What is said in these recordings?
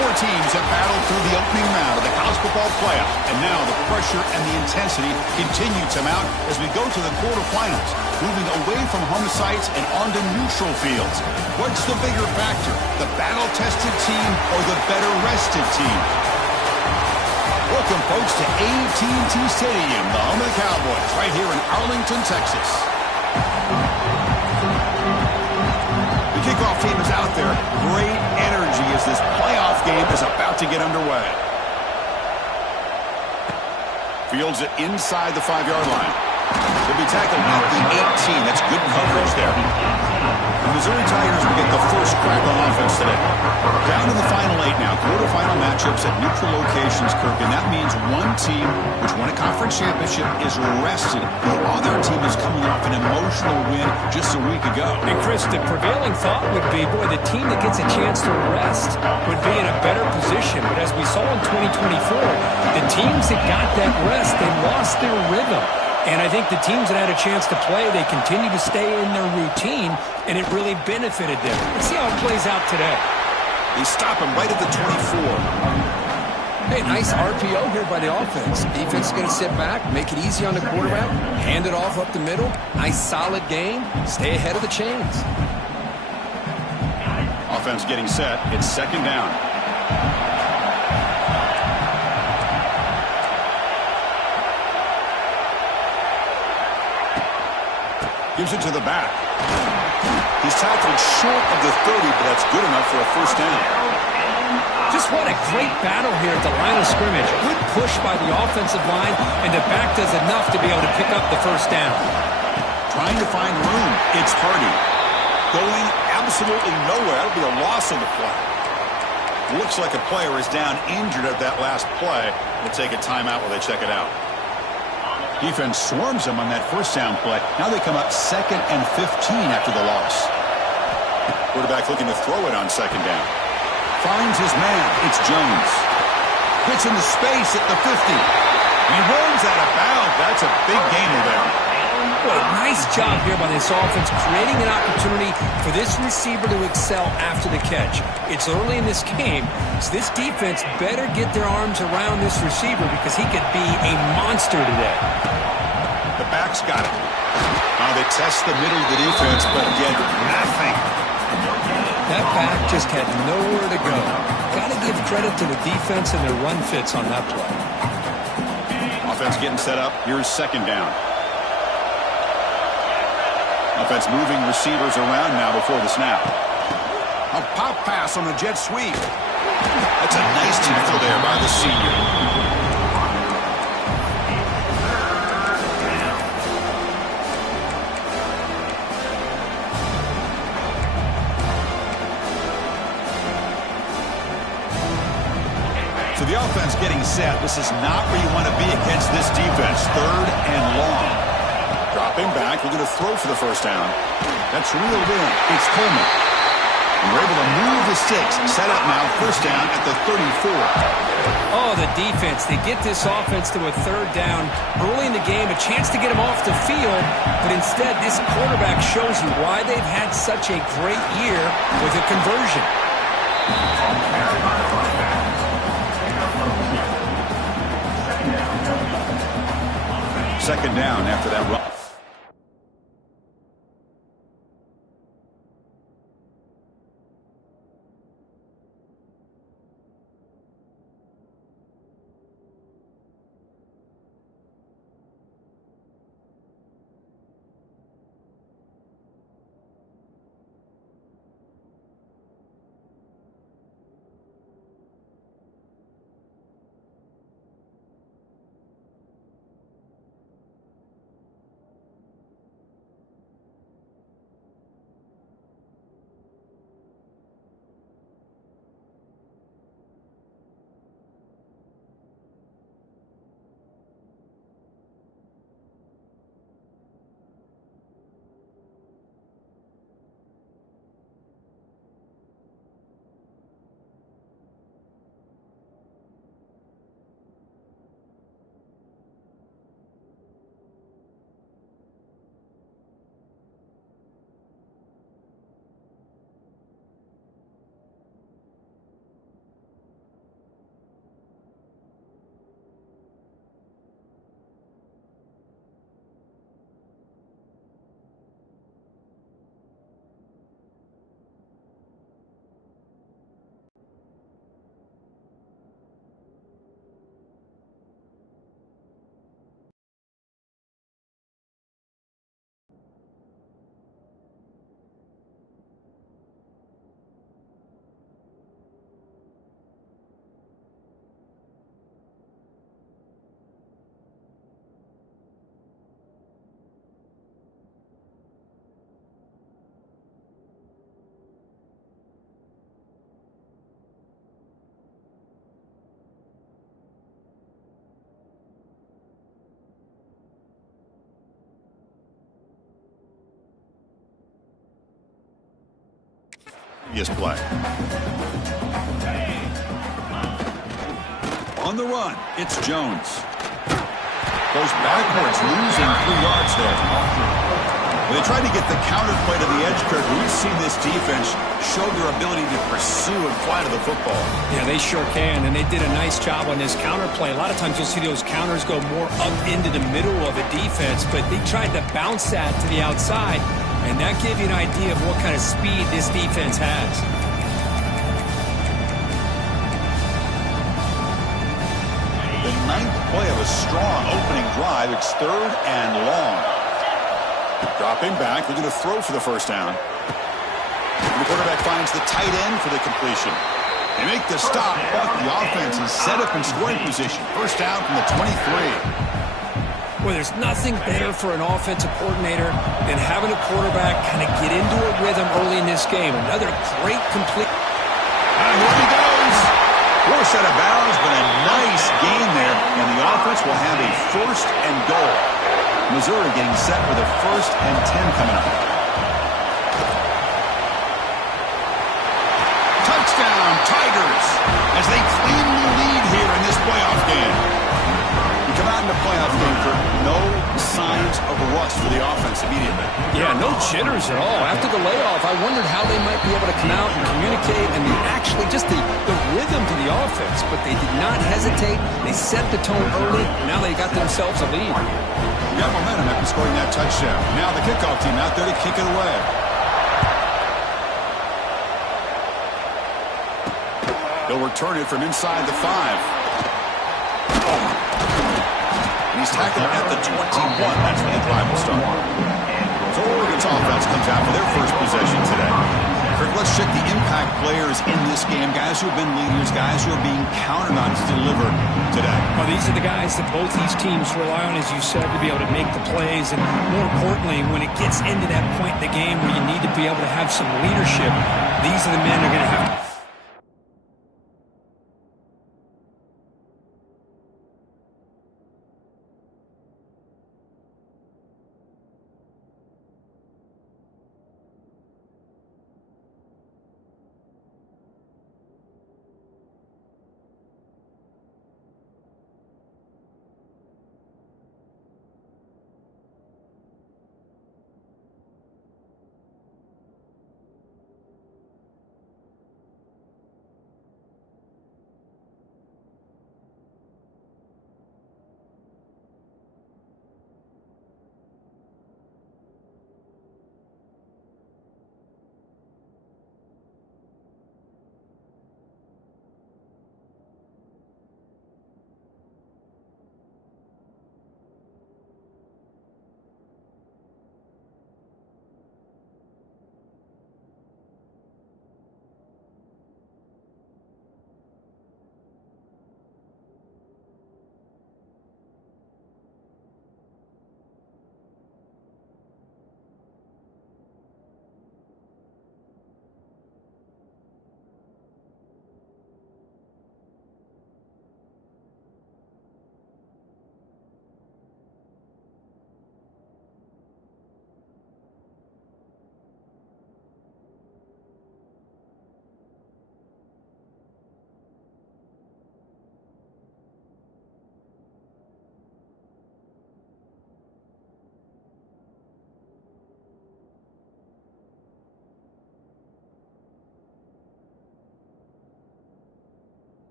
Four teams have battled through the opening round of the college football playoff, and now the pressure and the intensity continue to mount as we go to the quarterfinals, moving away from home sites and onto neutral fields. What's the bigger factor, the battle-tested team or the better-rested team? Welcome, folks, to AT&T Stadium, the home of the Cowboys, right here in Arlington, Texas. The kickoff team is out there. Great energy as this playoff game is about to get underway. Fields it inside the 5-yard line. He'll be tackled at the 18. That's good coverage there. The Missouri Tigers will get the first crack on offense today. Down to the final 8 now. Quarterfinal matchups at neutral locations, Kirk, and that means one team which won a conference championship is rested. The other team is coming off an emotional win just a week ago. And Chris, the prevailing thought would be, boy, the team that gets a chance to rest would be in a better position. But as we saw in 2024, the teams that got that rest, they lost their rhythm. And I think the teams that had a chance to play, they continue to stay in their routine, and it really benefited them. Let's see how it plays out today. They stop him right at the 24. Hey, nice RPO here by the offense. Defense is going to sit back, make it easy on the quarterback, hand it off up the middle. Nice solid game. Stay ahead of the chains. Offense getting set. It's second down. Gives it to the back. He's tackled short of the 30, but that's good enough for a first down. Just what a great battle here at the line of scrimmage. Good push by the offensive line, and the back does enough to be able to pick up the first down. Trying to find room. It's Hardy. Going absolutely nowhere. That'll be a loss on the play. Looks like a player is down injured at that last play. We'll take a timeout while they check it out. Defense swarms them on that first down play. Now they come up 2nd and 15 after the loss. Quarterback looking to throw it on second down. Finds his man. It's Jones. Gets into space at the 50. He runs out of bounds. That's a big gainer there. Boy, nice job here by this offense, creating an opportunity for this receiver to excel after the catch. It's early in this game, so this defense better get their arms around this receiver because he could be a monster today. The back's got it. Now they test the middle of the defense, but get nothing. That back just had nowhere to go. Got to give credit to the defense and their run fits on that play. Offense getting set up. Here's second down. Offense moving receivers around now before the snap. A pop pass on the jet sweep. That's a nice tackle there by the senior. So the offense getting set. This is not where you want to be against this defense. 3rd and long. Dropping back, looking to throw for the first down. That's reeled in. It's Coleman. And we're able to move the sticks. Set up now, first down at the 34. Oh, the defense. They get this offense to a 3rd down early in the game, a chance to get them off the field, but instead this quarterback shows you why they've had such a great year with a conversion. Second down after that run. previous play. On the run, it's Jones. Goes backwards, losing 3 yards there. They tried to get the counter play to the edge, Kirk. We've seen this defense show their ability to pursue and fly to the football. Yeah, they sure can, and they did a nice job on this counter play. A lot of times you'll see those counters go more up into the middle of a defense, but they tried to bounce that to the outside, and that gave you an idea of what kind of speed this defense has. The 9th play of a strong opening drive. It's 3rd and long. Dropping back, they're going to throw for the first down. And the quarterback finds the tight end for the completion. They make the stop, but the offense is set up in scoring position. First down from the 23. Well, there's nothing better for an offensive coordinator than having a quarterback kind of get into a rhythm early in this game. Another great complete. And here he goes. Forced out of bounds, but a nice gain there. And the offense will have a 1st and goal. Missouri getting set with a 1st and 10 coming up. Touchdown, Tigers, as they claim the lead here in this playoff game. You come out in the playoff game for no signs of rust for the offense immediately. Yeah, no jitters at all. After the layoff, I wondered how they might be able to come out and communicate and actually just the rhythm to the offense. But they did not hesitate. They set the tone early. Now they got themselves a lead. Got momentum after scoring that touchdown. Now the kickoff team out there to kick it away. They'll return it from inside the 5. He's tackled at the 21. That's where the drive will start. So Oregon's offense comes out for their first possession today. Kirk, let's check the impact players in this game. Guys who have been leaders, guys who are being counted on to deliver today. Well, these are the guys that both these teams rely on, as you said, to be able to make the plays. And more importantly, when it gets into that point in the game where you need to be able to have some leadership, these are the men that are going to have to.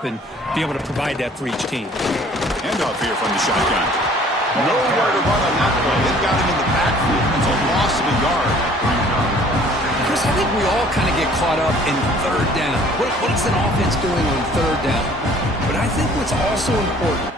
up and be able to provide that for each team. Handoff here from the shotgun. Nowhere to run on that play. They've got him in the backfield. It's a loss of a yard. Chris, I think we all kind of get caught up in third down. What is an offense doing on third down? But I think what's also important,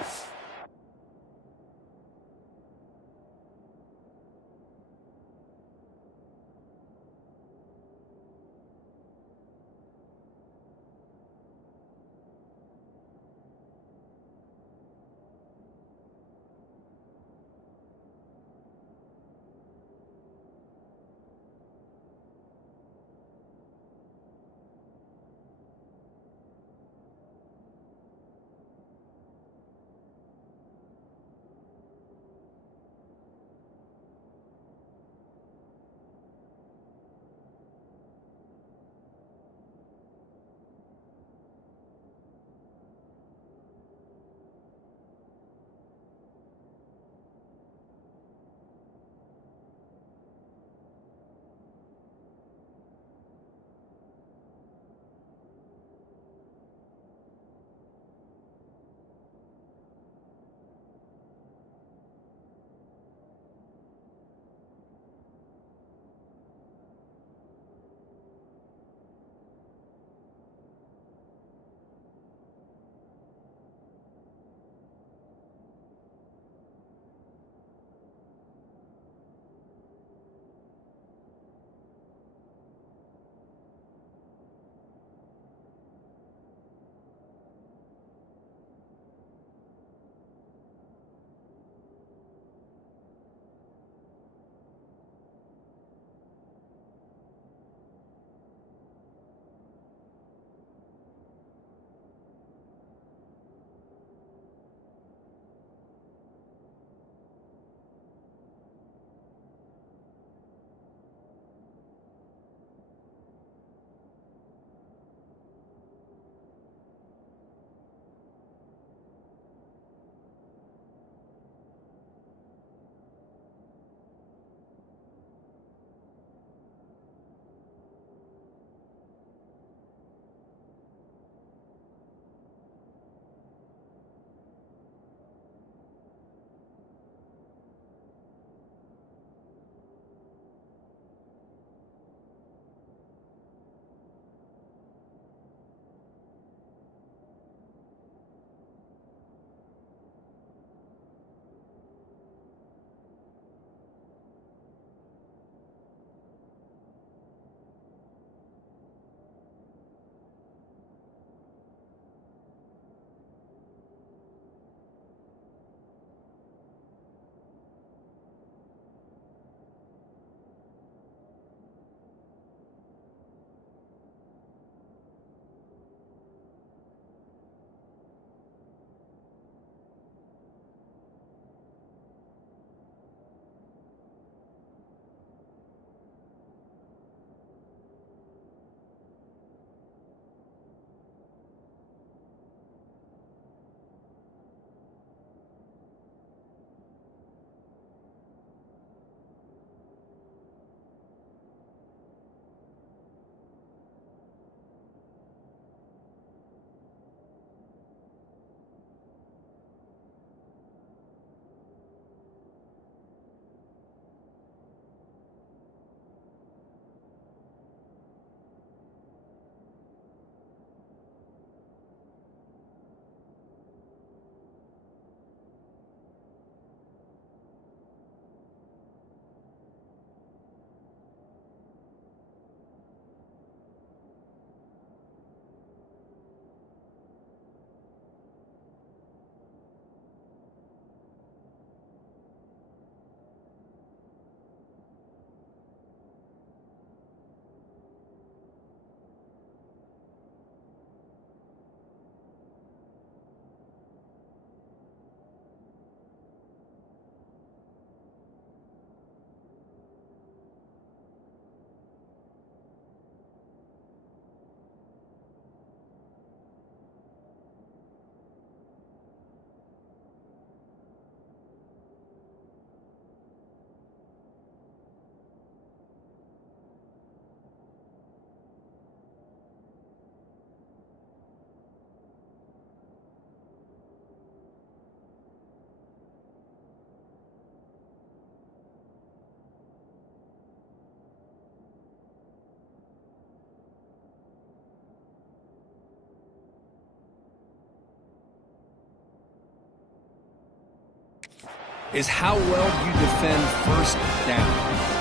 is how well you defend first down.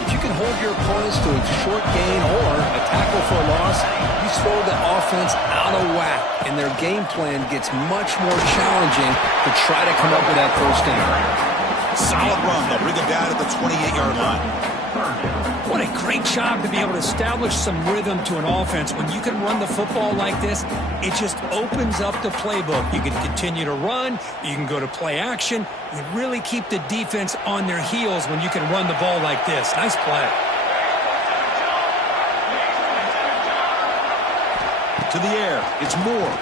If you can hold your opponents to a short gain or a tackle for a loss, you throw the offense out of whack, and their game plan gets much more challenging to try to come up with that first down. Solid run. They'll bring it down at the 28-yard line. What a great job to be able to establish some rhythm to an offense. When you can run the football like this, it just opens up the playbook. You can continue to run. You can go to play action. You really keep the defense on their heels when you can run the ball like this. Nice play. To the air. It's Moore.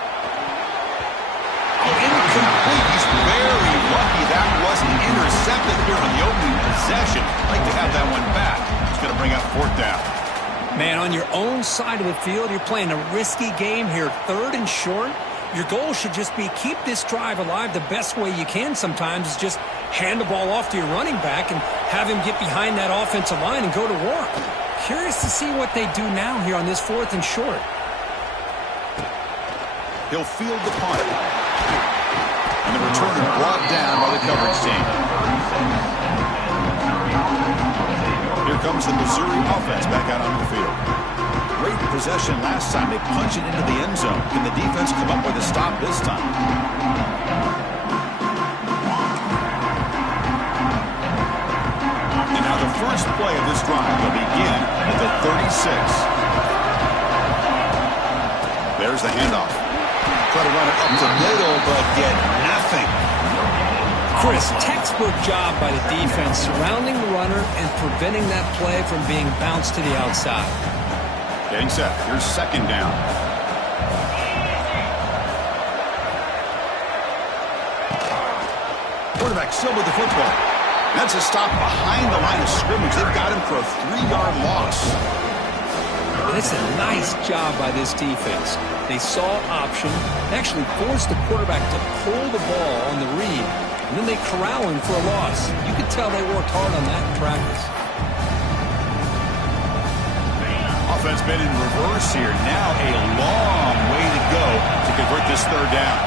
Incomplete. He's very lucky that wasn't intercepted here on the opening possession. Like to have that one back. He's going to bring out 4th down. Man, on your own side of the field, you're playing a risky game here. 3rd and short. Your goal should just be keep this drive alive the best way you can sometimes is just hand the ball off to your running back and have him get behind that offensive line and go to work. Curious to see what they do now here on this 4th and short. He'll field the punt. And the returner brought down by the coverage team. Here comes the Missouri offense back out on the field. Great possession last time. They punch it into the end zone. Can the defense come up with a stop this time? And now the first play of this drive will begin at the 36. There's the handoff. Try to run it up the middle, but get nothing. Chris, textbook job by the defense surrounding the runner and preventing that play from being bounced to the outside. Getting set. Here's 2nd down. Quarterback still with the football. That's a stop behind the line of scrimmage. They've got him for a 3-yard loss. It's a nice job by this defense. They saw option, actually forced the quarterback to pull the ball on the read, and then they corral him for a loss. You could tell they worked hard on that in practice. Offense been in reverse here. Now a long way to go to convert this 3rd down.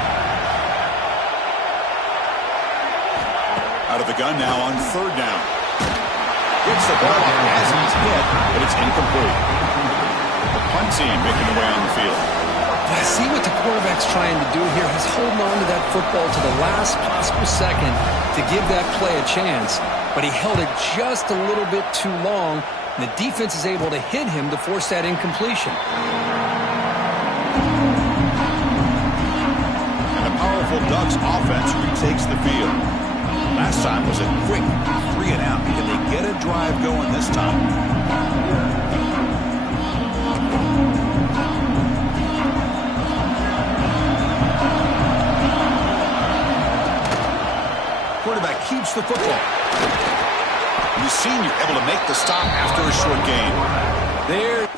Out of the gun now on 3rd down. Gets the ball as he's hit, but it's incomplete. The punt team making the way on the field. I see what the quarterback's trying to do here. He's holding on to that football to the last possible second to give that play a chance. But he held it just a little bit too long. And the defense is able to hit him to force that incompletion. And the powerful Ducks offense retakes the field. Last time was a quick 3 and out. Can they get a drive going this time? Quarterback keeps the football. The senior able to make the stop after a short gain. There.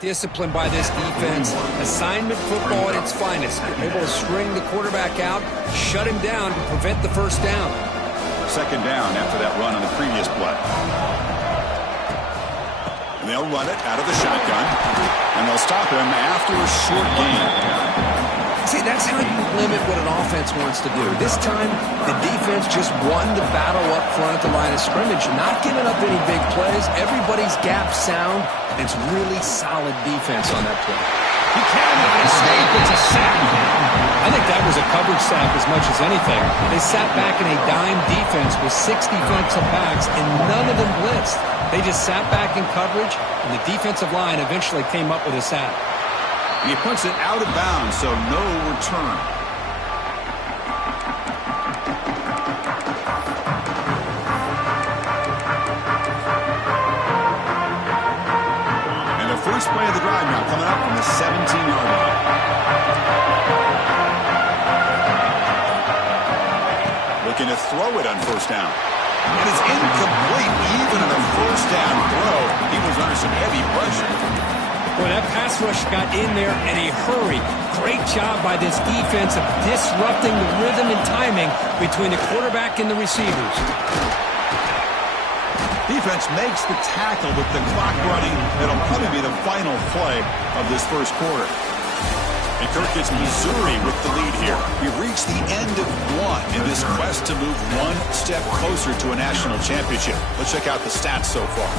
Discipline by this defense. Assignment football at its finest. They're able to string the quarterback out, shut him down to prevent the first down. 2nd down after that run on the previous play. And they'll run it out of the shotgun. And they'll stop him after a short gain. See, that's how you limit what an offense wants to do. This time, the defense just won the battle up front at the line of scrimmage, not giving up any big plays. Everybody's gap sound. It's really solid defense on that play. He cannot escape. It's a sack. I think that was a coverage sack as much as anything. They sat back in a dime defense with 6 defensive backs, and none of them blitzed. They just sat back in coverage, and the defensive line eventually came up with a sack. He puts it out of bounds, so no return. And the first play of the drive now coming up from the 17-yard line. Looking to throw it on first down. And it's incomplete even on a first down throw. He was under some heavy pressure. Boy, that pass rush got in there in a hurry. Great job by this defense of disrupting the rhythm and timing between the quarterback and the receivers. Defense makes the tackle with the clock running. It'll probably be the final play of this first quarter. And Kirk gets Missouri with the lead here. We've reached the end of one in this quest to move one step closer to a national championship. Let's check out the stats so far.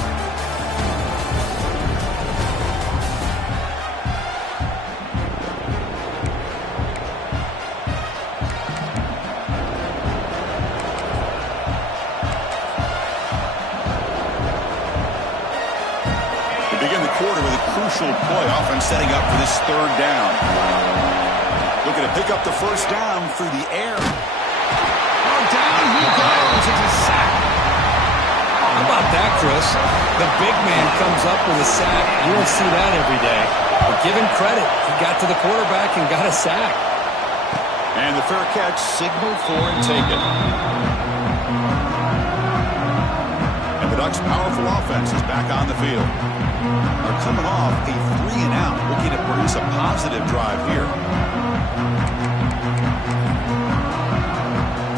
Crucial play, offense setting up for this third down. Looking to pick up the first down through the air. Oh, down he goes. It's a sack. How about that, Chris? The big man comes up with a sack. You don't see that every day. But give him credit. He got to the quarterback and got a sack. And the fair catch signaled for and taken. And the Ducks' powerful offense is back on the field. Are coming off a 3-and-out, looking to produce a positive drive here.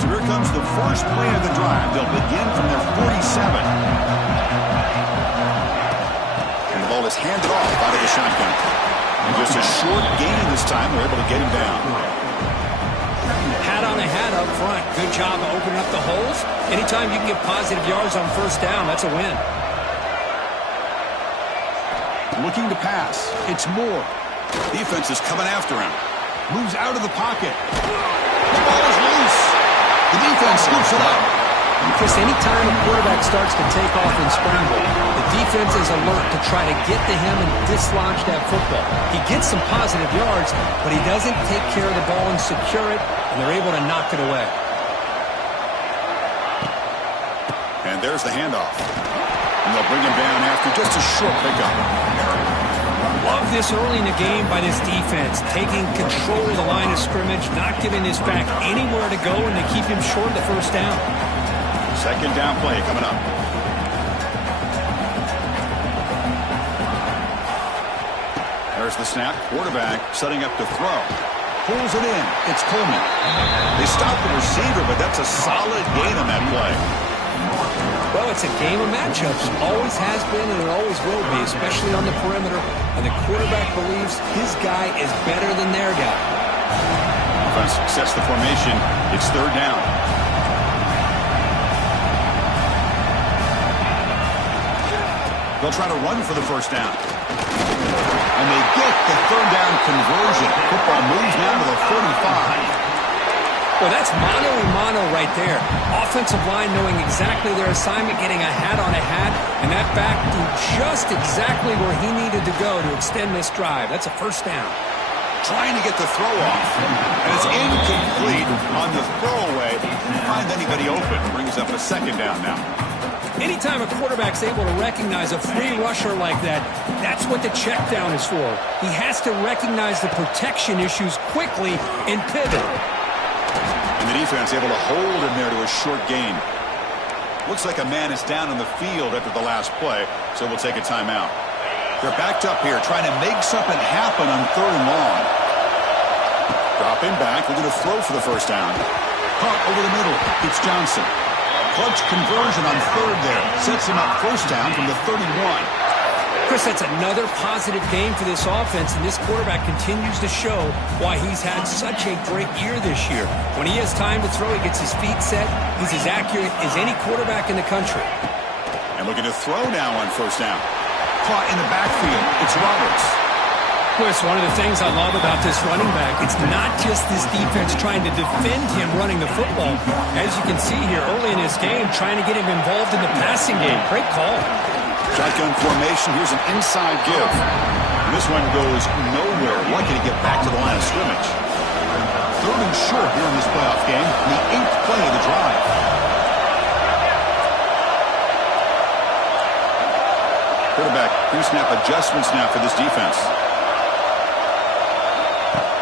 So here comes the first play of the drive. They'll begin from their 47. And the ball is handed off out of the shotgun. And just a short gain this time. They're able to get him down. Hat on a hat up front. Good job of opening up the holes. Anytime you can get positive yards on first down, that's a win. Looking to pass. It's Moore. Defense is coming after him. Moves out of the pocket. The ball is loose. The defense scoops it up. Chris, anytime a quarterback starts to take off and scramble, the defense is alert to try to get to him and dislodge that football. He gets some positive yards, but he doesn't take care of the ball and secure it, and they're able to knock it away. And there's the handoff. And they'll bring him down after just a short pickup. Love this early in the game by this defense, taking control of the line of scrimmage, not giving this back anywhere to go, and they keep him short of the first down. Second down play coming up. There's the snap. Quarterback setting up to throw. Pulls it in. It's Coleman. They stop the receiver, but that's a solid gain on that play. Well, it's a game of matchups. Always has been and it always will be, especially on the perimeter. And the quarterback believes his guy is better than their guy. Offense sets the formation. It's third down. They'll try to run for the first down. And they get the third down conversion. Football moves down to the 35. Well, that's mano-a-mano right there. Offensive line knowing exactly their assignment, getting a hat on a hat, and that back to just exactly where he needed to go to extend this drive. That's a first down. Trying to get the throw off. And it's incomplete on the throwaway. Didn't find anybody open. Brings up a second down now. Anytime a quarterback's able to recognize a free rusher like that, that's what the check down is for. He has to recognize the protection issues quickly and pivot. And the defense able to hold him there to a short gain. Looks like a man is down on the field after the last play, so we'll take a timeout. They're backed up here, trying to make something happen on third and long. Dropping back, looking to throw for the first down. Punt over the middle. It's Johnson. Clutch conversion on third there. Sets him up first down from the 31. Chris, that's another positive game for this offense, and this quarterback continues to show why he's had such a great year this year. When he has time to throw, he gets his feet set. He's as accurate as any quarterback in the country. And looking to throw now on first down. Caught in the backfield. It's Roberts. Chris, one of the things I love about this running back, it's not just this defense trying to defend him running the football. As you can see here early in this game, trying to get him involved in the passing game. Great call. Shotgun formation. Here's an inside give. And this one goes nowhere. Lucky to get back to the line of scrimmage. Third and short here in this playoff game. The 8th play of the drive. Quarterback pre-snap adjustments now for this defense.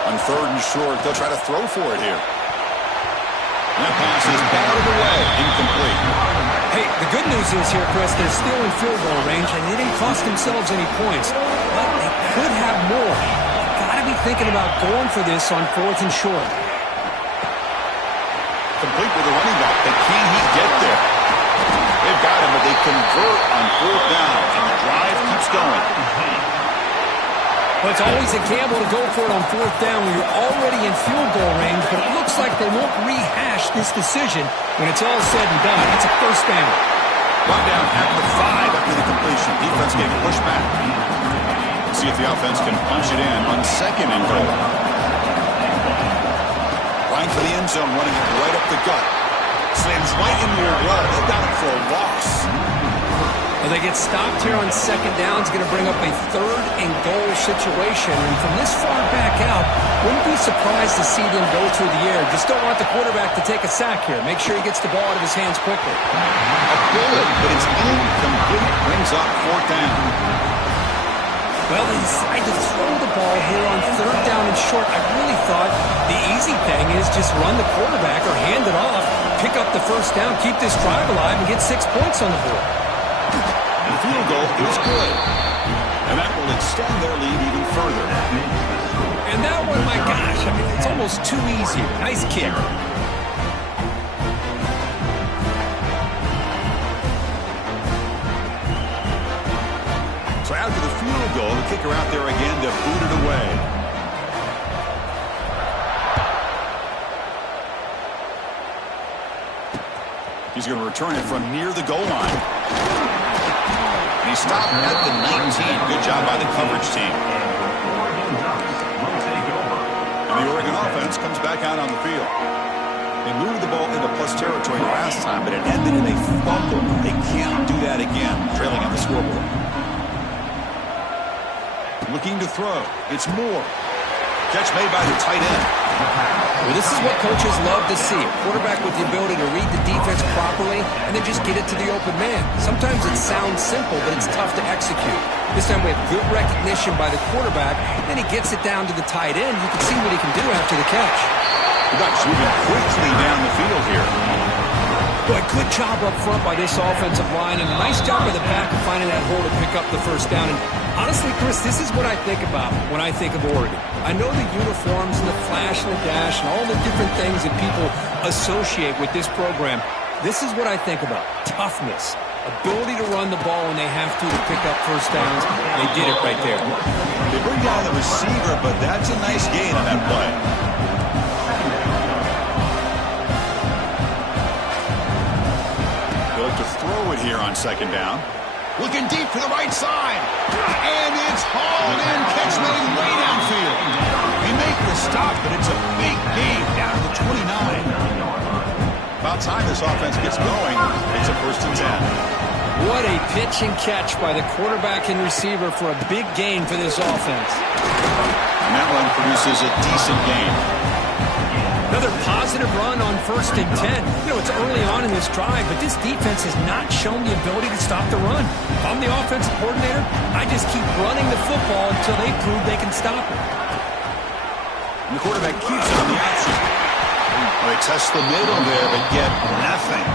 On third and short, they'll try to throw for it here. And that pass is batted away, incomplete. Hey, the good news is here, Chris, they're still in field goal range, and they didn't cost themselves any points. But they could have more. Got to be thinking about going for this on fourth and short. Complete with the running back. But can he get there? They've got him, but they convert on fourth down, and the drive keeps going. Well, it's always a gamble to go for it on fourth down when you're already in field goal range, but it looks like they won't rehash this decision when it's all said and done. It's a first down. Brought down at the 5 after the completion. Defense getting pushed back. Let's see if the offense can punch it in on second and goal. Right for the end zone, running it right up the gut. Slams right into a wall. They got him for a loss. Well, they get stopped here on second down. It's going to bring up a third and goal situation. And from this far back out, wouldn't be surprised to see them go through the air. Just don't want the quarterback to take a sack here. Make sure he gets the ball out of his hands quickly. A bullet, but it's incomplete. Brings up fourth down. Well, they decide to throw the ball here on third down and short. I really thought the easy thing is just run the quarterback or hand it off, pick up the first down, keep this drive alive, and get 6 points on the board. The field goal is good. And that will extend their lead even further. And that one, my gosh, I mean, it's almost too easy. Nice kick. So after the field goal, the kicker out there again to boot it away. He's going to return it from near the goal line. And he stopped at the 19. Good job by the coverage team. And the Oregon offense comes back out on the field. They moved the ball into plus territory last time, but it ended in a fumble. They can't do that again, trailing on the scoreboard. Looking to throw. It's Moore. Catch made by the tight end. Well, this is what coaches love to see. A quarterback with the ability to read the defense properly and then just get it to the open man. Sometimes it sounds simple, but it's tough to execute. This time we have good recognition by the quarterback. Then he gets it down to the tight end. You can see what he can do after the catch. The Ducks moving quickly down the field here. Boy, good job up front by this offensive line, and a nice job by the back of finding that hole to pick up the first down. And honestly, Chris, this is what I think about when I think of Oregon. I know the uniforms and the flash and the dash and all the different things that people associate with this program. This is what I think about. Toughness. Ability to run the ball when they have to pick up first downs. They did it right there. They bring down the receiver, but that's a nice gain on that play. They look to throw it here on second down. Looking deep to the right side. And it's hauled in. Catch made way downfield. They make the stop, but it's a big gain down to the 29. About time this offense gets going. It's a first and 10. What a pitch and catch by the quarterback and receiver for a big gain for this offense. And that one produces a decent gain. Another positive run on first and 10. You know, it's early on in this drive, but this defense has not shown the ability to stop the run. If I'm the offensive coordinator, I just keep running the football until they prove they can stop it. And the quarterback keeps it on the option. Well, they test the middle there, but get nothing.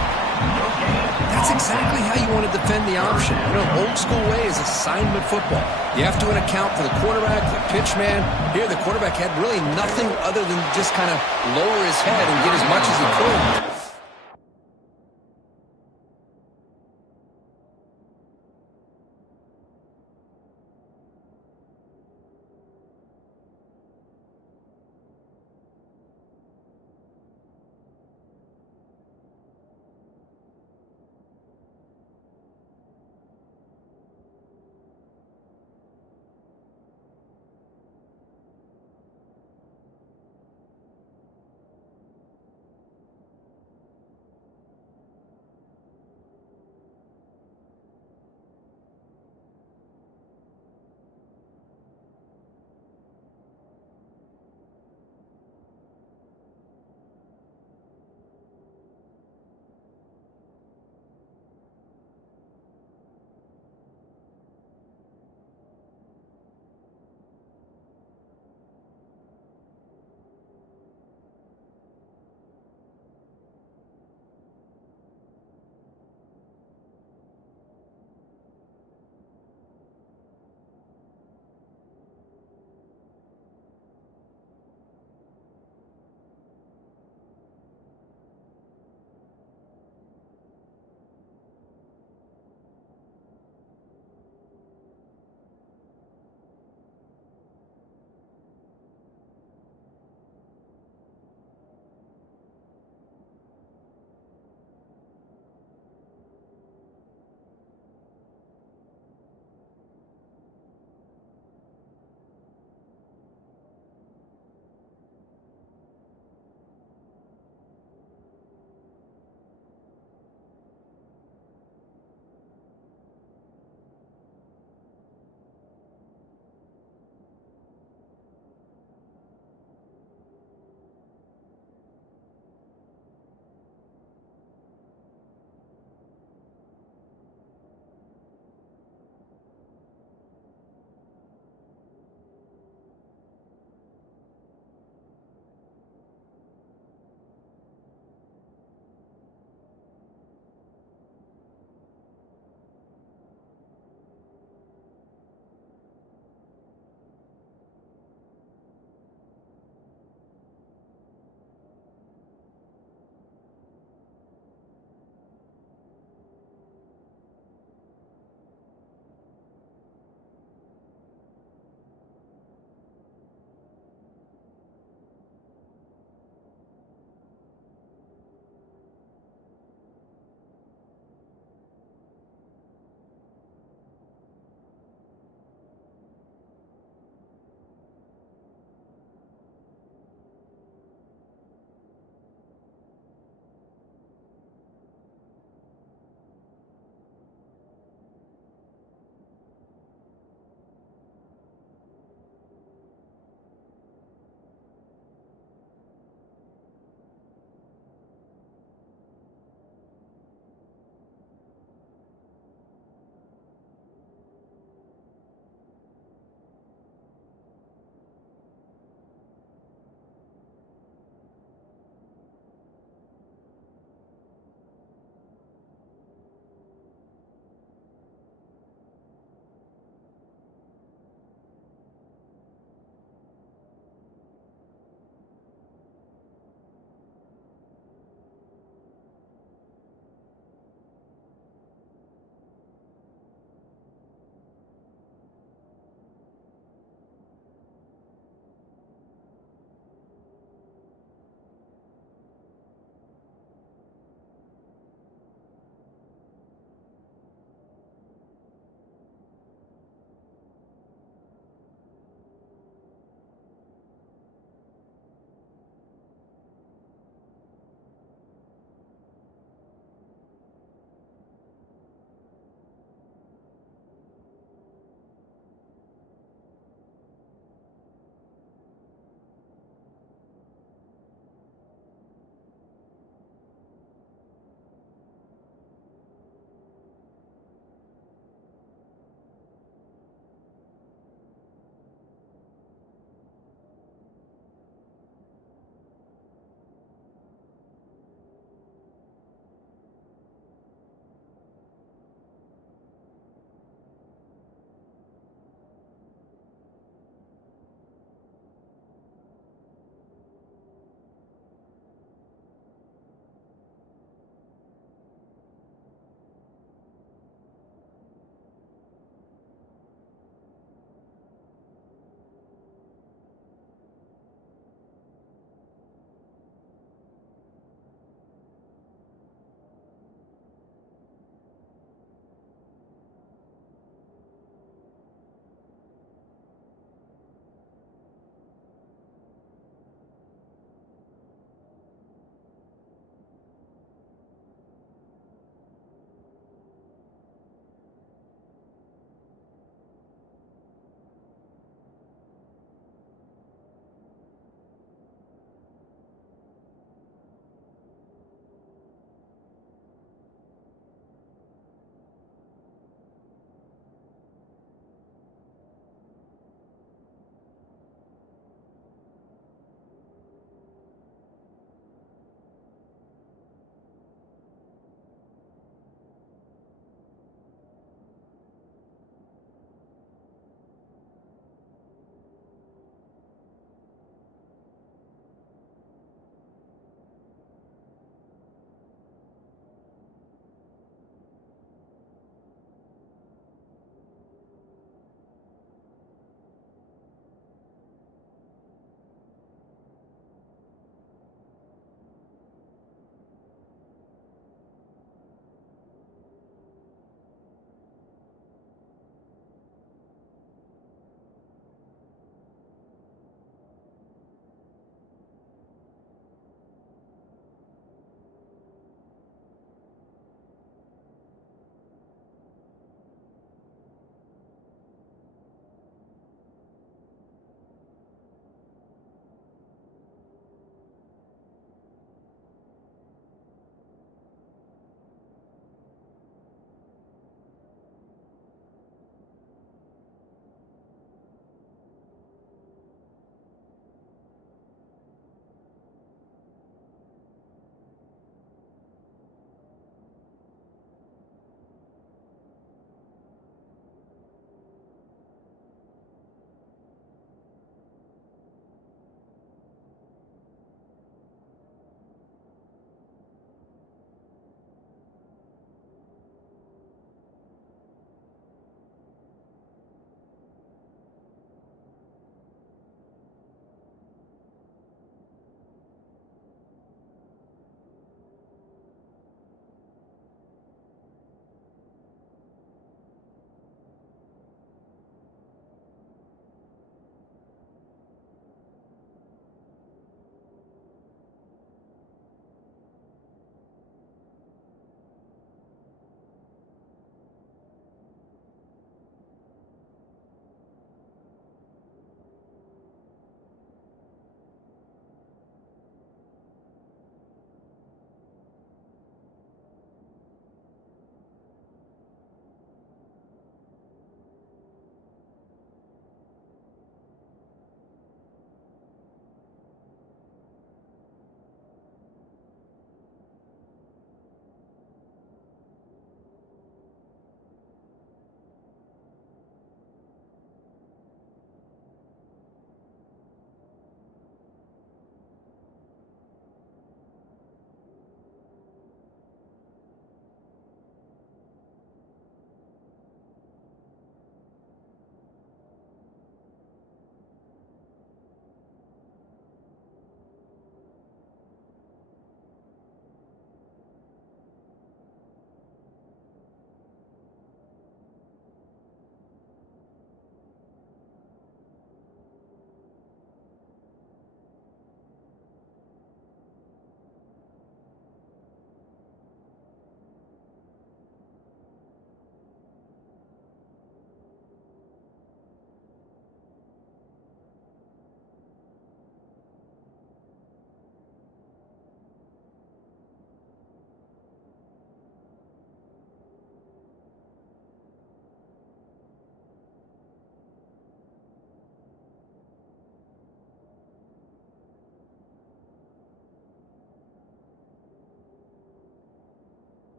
That's exactly how you want to defend the option. You know, old school way is assignment football. You have to account for the quarterback, the pitch man. Here, the quarterback had really nothing other than just kind of lower his head and get as much as he could.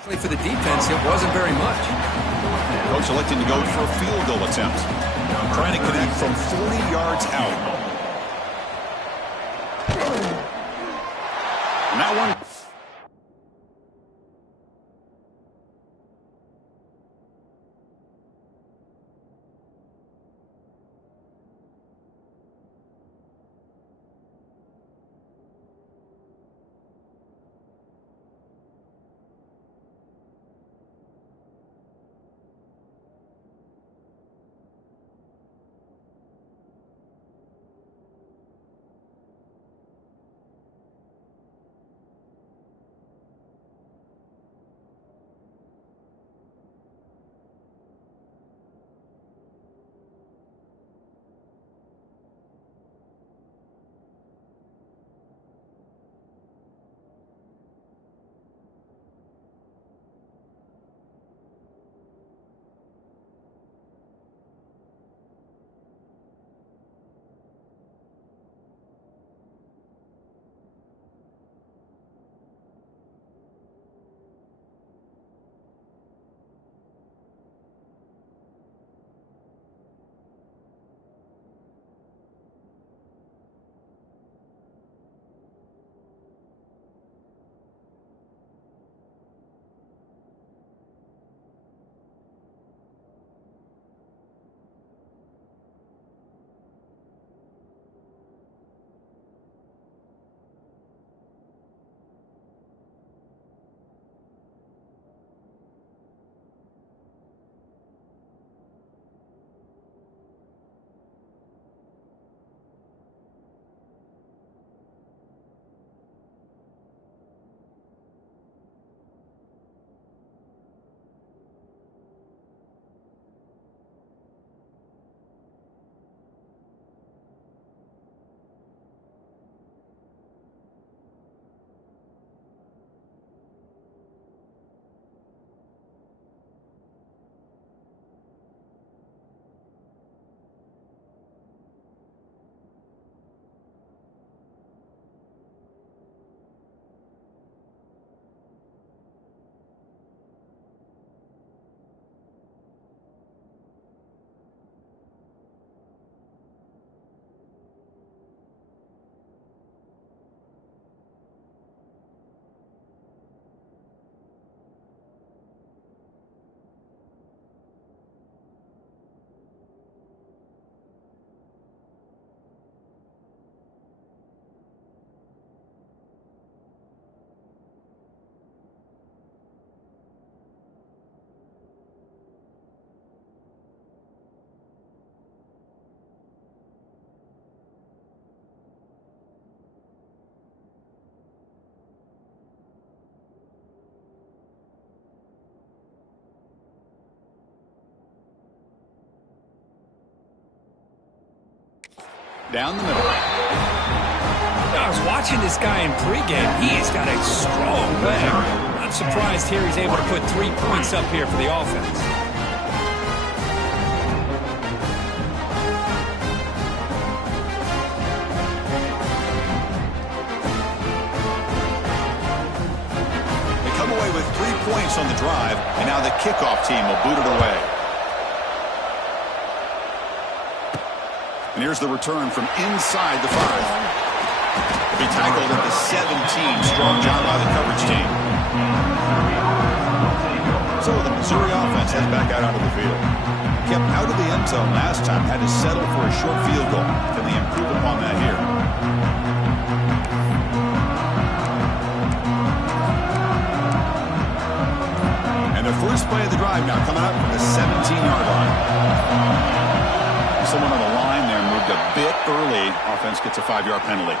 For the defense, it wasn't very much. Coach electing to go for a field goal attempt. Trying to connect from 40 yards out. And that one... Down the middle. I was watching this guy in pregame. He's got a strong leg. I'm surprised here he's able to put 3 points up here for the offense. They come away with 3 points on the drive, and now the kickoff team will boot it away. And here's the return from inside the 5. Be tackled at the 17. Strong job by the coverage team. So the Missouri offense heads back out onto the field. Kept out of the end zone last time. Had to settle for a short field goal. Can they improve upon that here? And the first play of the drive now coming up from the 17-yard line. Someone on the line there moved a bit early. Offense gets a 5-yard penalty.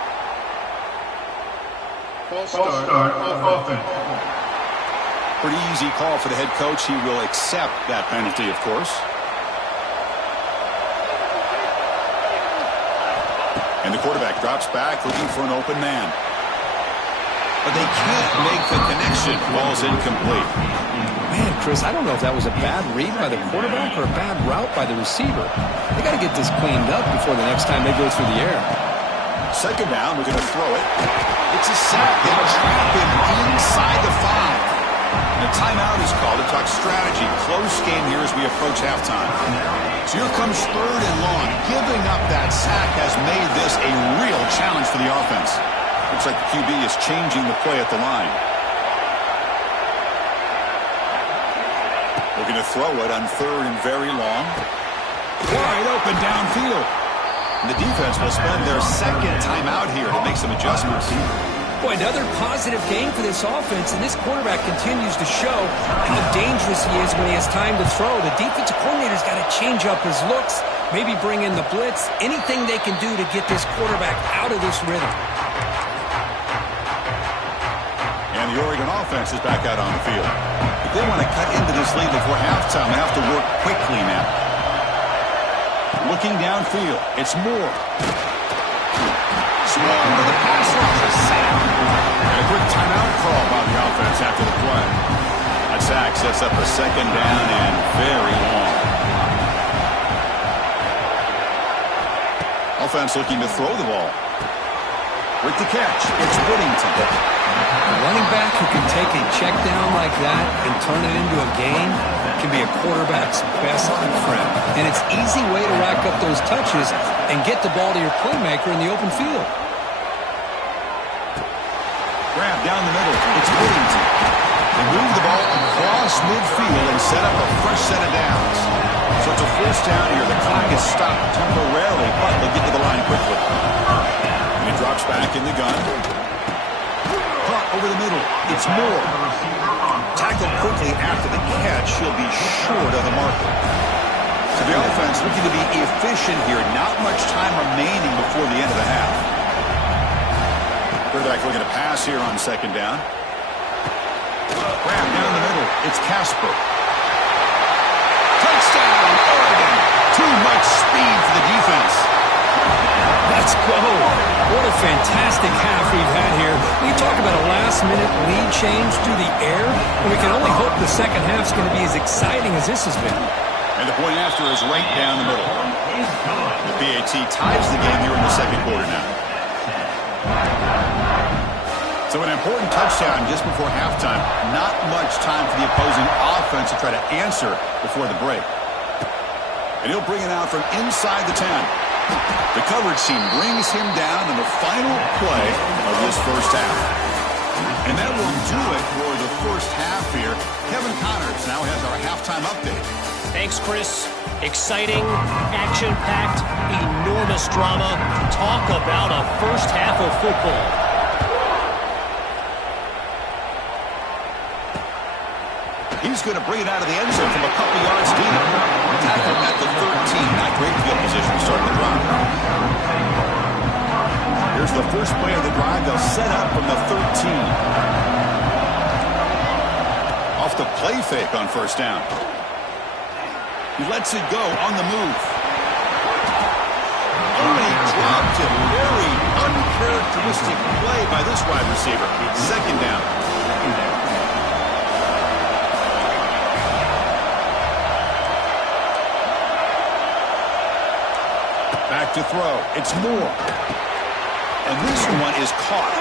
False start of offense. Pretty easy call for the head coach. He will accept that penalty, of course. And the quarterback drops back looking for an open man. But they can't make the connection. Ball's incomplete. Man, Chris, I don't know if that was a bad read by the quarterback or a bad route by the receiver. They got to get this cleaned up before the next time they go through the air. Second down, we're going to throw it. It's a sack. They'll trap him inside the 5. And a timeout approach halftime. So here comes 3rd and long. Giving up that sack has made this a real challenge for the offense. Looks like the QB is changing the play at the line. Looking to throw it on 3rd and very long. Wide open downfield. And the defense will spend their 2nd timeout here to make some adjustments. Boy, another positive game for this offense, and this quarterback continues to show how dangerous he is when he has time to throw. The defensive coordinator's got to change up his looks, maybe bring in the blitz, anything they can do to get this quarterback out of this rhythm. And the Oregon offense is back out on the field. If they want to cut into this lead before halftime, they have to work quickly now. Looking downfield, it's Moore. Small to the pass rush, a sack. And a quick timeout call by the offense after the play. That sack sets up a 2nd down and very long. Offense looking to throw the ball. With the catch, it's Whittington. A running back who can take a check down like that and turn it into a gain can be a quarterback's best friend. And it's an easy way to rack up those touches and get the ball to your playmaker in the open field. Grab down the middle. It's Whittington. They move the ball across midfield and set up a fresh set of downs. So it's a 1st down here. The clock is stopped temporarily, but they'll get to the line quickly. And he drops back in the gun. Caught over the middle. It's Moore. Tackled quickly after the catch. He'll be short of the marker. So the offense looking to be efficient here. Not much time remaining before the end of the half. Quarterback looking to pass here on 2nd down. Grab down the middle. It's Casper. Touchdown, Oregon. Too much speed for the defense. Let's go. What a fantastic half we've had here. We talk about a last-minute lead change through the air, and we can only hope the 2nd half's going to be as exciting as this has been. And the point after is right down the middle. The PAT ties the game here in the 2nd quarter now. So an important touchdown just before halftime. Not much time for the opposing offense to try to answer before the break. And he'll bring it out from inside the 10. The coverage team brings him down in the final play of this 1st half. And that will do it for the 1st half here. Kevin Connors now has our halftime update. Thanks, Chris. Exciting, action-packed, enormous drama. Talk about a 1st half of football. He's going to bring it out of the end zone from a couple yards deep. Tackled at the 13. Not great field position to start the drive. Here's the first play of the drive. They'll set up from the 13. Off the play fake on 1st down. He lets it go on the move. Oh, and he dropped it. Very uncharacteristic play by this wide receiver. 2nd down. Back to throw. It's Moore. And this one is caught.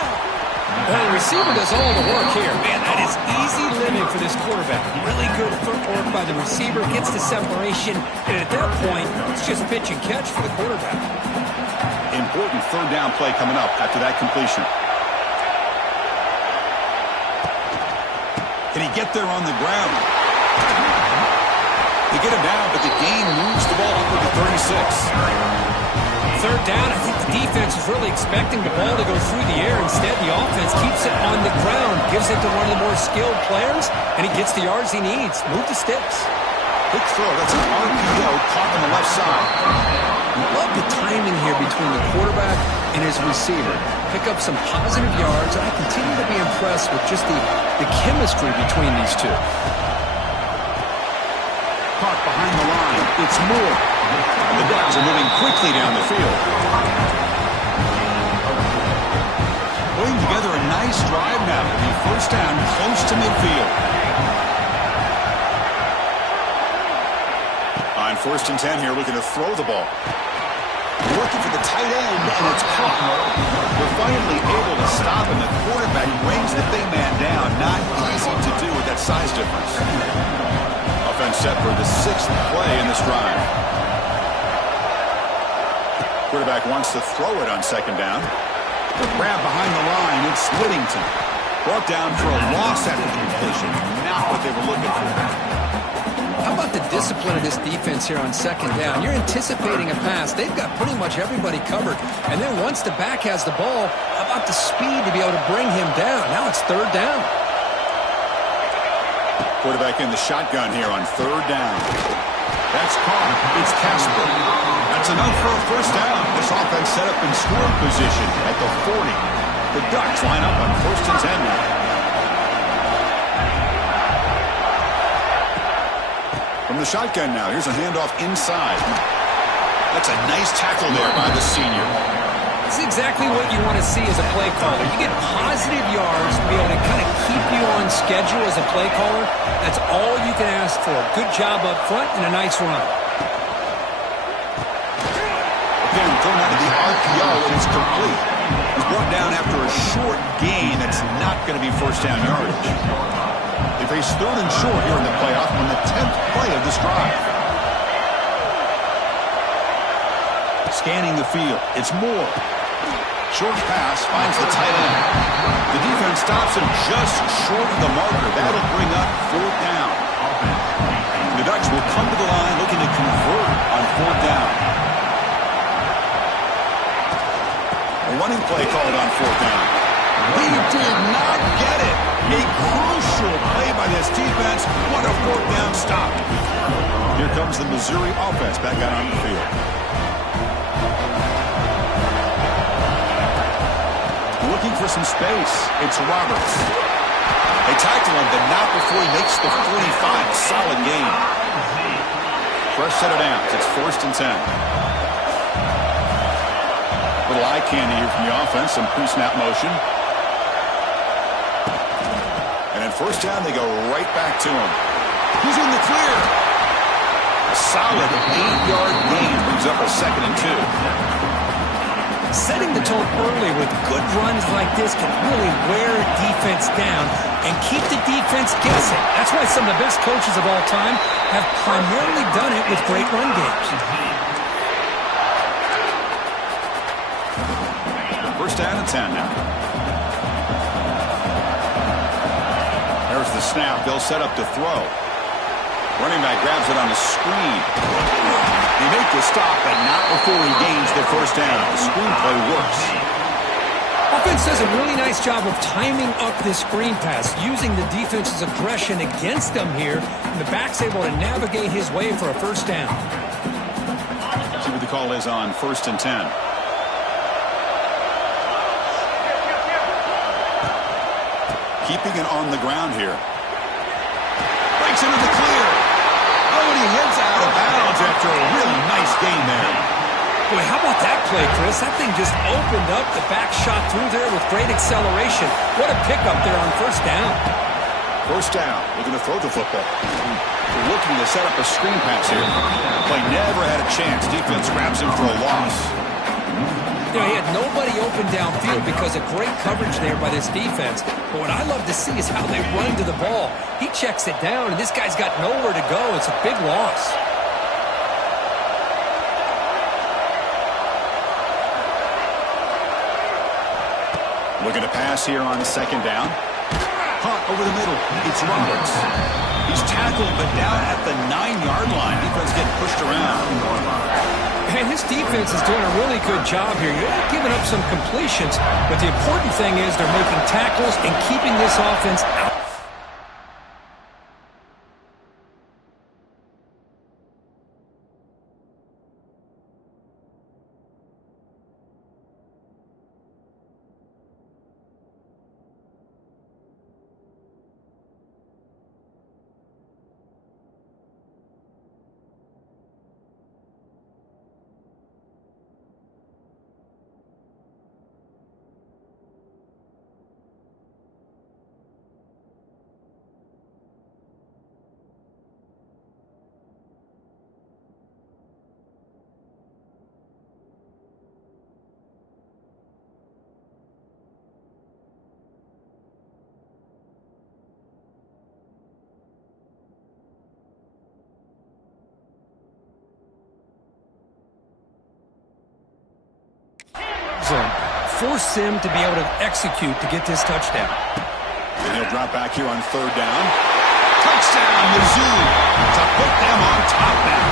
Well, the receiver does all the work here. Man, that is easy living for this quarterback. Really good footwork by the receiver. Gets the separation. And at that point, it's just pitch and catch for the quarterback. Important 3rd down play coming up after that completion. Can he get there on the ground? They get him down, but the gain moves the ball up to the 36. 3rd down, I think the defense is really expecting the ball to go through the air. Instead, the offense keeps it on the ground, gives it to one of the more skilled players, and he gets the yards he needs. Move the sticks. Quick throw. That's an RPO caught on the left side. Love the timing here between the quarterback and his receiver. Pick up some positive yards, and I continue to be impressed with just the chemistry between these two. Caught behind the line. It's Moore. And the Ducks are moving quickly down the field. Putting together a nice drive now. The 1st down close to midfield. On 1st and 10 here, looking to throw the ball. Looking for the tight end, and it's caught. They're finally able to stop, and the quarterback brings the big man down. Not easy to do with that size difference. Offense set for the 6th play in this drive. Quarterback wants to throw it on 2nd down. The grab behind the line. It's Whittington. Brought down for a loss after the completion. Not what they were looking for. How about the discipline of this defense here on 2nd down? You're anticipating a pass. They've got pretty much everybody covered. And then once the back has the ball, how about the speed to be able to bring him down? Now it's 3rd down. Quarterback in the shotgun here on 3rd down. That's caught. It's Casper. That's enough for a 1st down. This offense set up in scoring position at the 40. The Ducks line up on 1st and 10 now. From the shotgun now, here's a handoff inside. That's a nice tackle there by the senior. It's exactly what you want to see as a play caller. You get positive yards to be able to kind of keep you on schedule as a play caller. That's all you can ask for. Good job up front and a nice run. Again, thrown out of the RPO, and it's complete. He's brought down after a short gain. That's not going to be 1st down yardage. They face 3rd and short here in the playoff on the 10th play of this drive. Scanning the field. It's Moore. Short pass finds the tight end. The defense stops him just short of the marker. That'll bring up 4th down. The Ducks will come to the line looking to convert on 4th down. A running play called on 4th down. He did not get it. A crucial play by this defense. What a 4th down stop. Here comes the Missouri offense back out on the field. Looking for some space. It's Roberts. They tackle him, but not before he makes the 45. Solid gain. Fresh set of downs. It's 1st and 10. Little eye candy here from the offense. Some pre-snap motion. And at 1st down, they go right back to him. He's in the clear. A solid 8-yard gain brings up a 2nd and 2. Setting the tone early with good runs like this can really wear a defense down and keep the defense guessing. That's why some of the best coaches of all time have primarily done it with great run games. 1st down and 10 now. There's the snap. They'll set up to throw. Running back grabs it on the screen. He makes the stop, but not before he gains the 1st down. The screen play works. Offense does a really nice job of timing up this screen pass, using the defense's aggression against them here, and the back's able to navigate his way for a 1st down. See what the call is on 1st and 10. Keeping it on the ground here. Breaks into the clear. Oh, and he heads out of bounds after a really nice gain there. Boy, how about that play, Chris? That thing just opened up. The back shot through there with great acceleration. What a pickup there on 1st down. 1st down. Looking to throw the football. They're looking to set up a screen pass here. Play never had a chance. Defense grabs him for a loss. You know, he had nobody open downfield because of great coverage there by this defense. But what I love to see is how they run to the ball. He checks it down, and this guy's got nowhere to go. It's a big loss. Looking to pass here on 2nd down. Caught over the middle. It's Roberts. He's tackled, but down at the 9-yard line. Defense getting pushed around. And his defense is doing a really good job here. You're giving up some completions, but the important thing is they're making tackles and keeping this offense out. zone. Force him to be able to execute to get this touchdown. And he'll drop back here on third down. Touchdown, Mizzou, to put them on top now.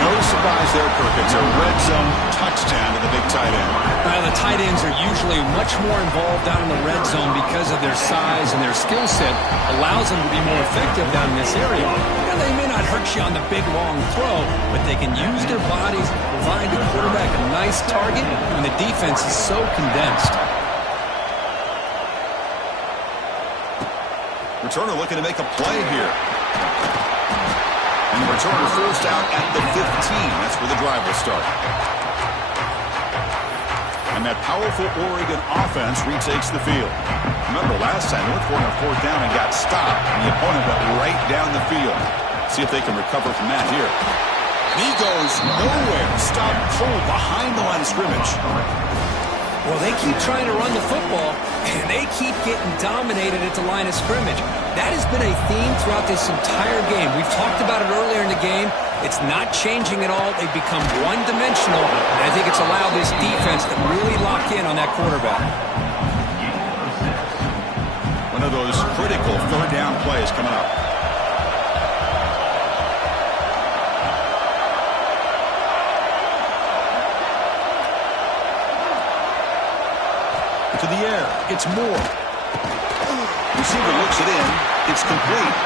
No surprise there, Kirk. It's a red zone touchdown to the big tight end. Well, the tight ends are usually much more involved down in the red zone because of their size and their skill set allows them to be more effective down in this area. Now, they may not hurt you on the big, long throw, but they can use their bodies to provide the quarterback a nice target when the defense is so condensed. Returner looking to make a play here. And the returner forced out at the 15. That's where the drive will start. And that powerful Oregon offense retakes the field. Remember, last time they went for it on fourth down and got stopped, and the opponent went right down the field. See if they can recover from that here. And he goes nowhere. Stop cold behind the line of scrimmage. Well, they keep trying to run the football, and they keep getting dominated at the line of scrimmage. That has been a theme throughout this entire game. We've talked about it earlier in the game. It's not changing at all. They've become one-dimensional, and I think it's allowed this defense to really lock in on that quarterback. One of those critical third down plays coming up. To the air, it's Moore. Receiver looks it in. It's complete.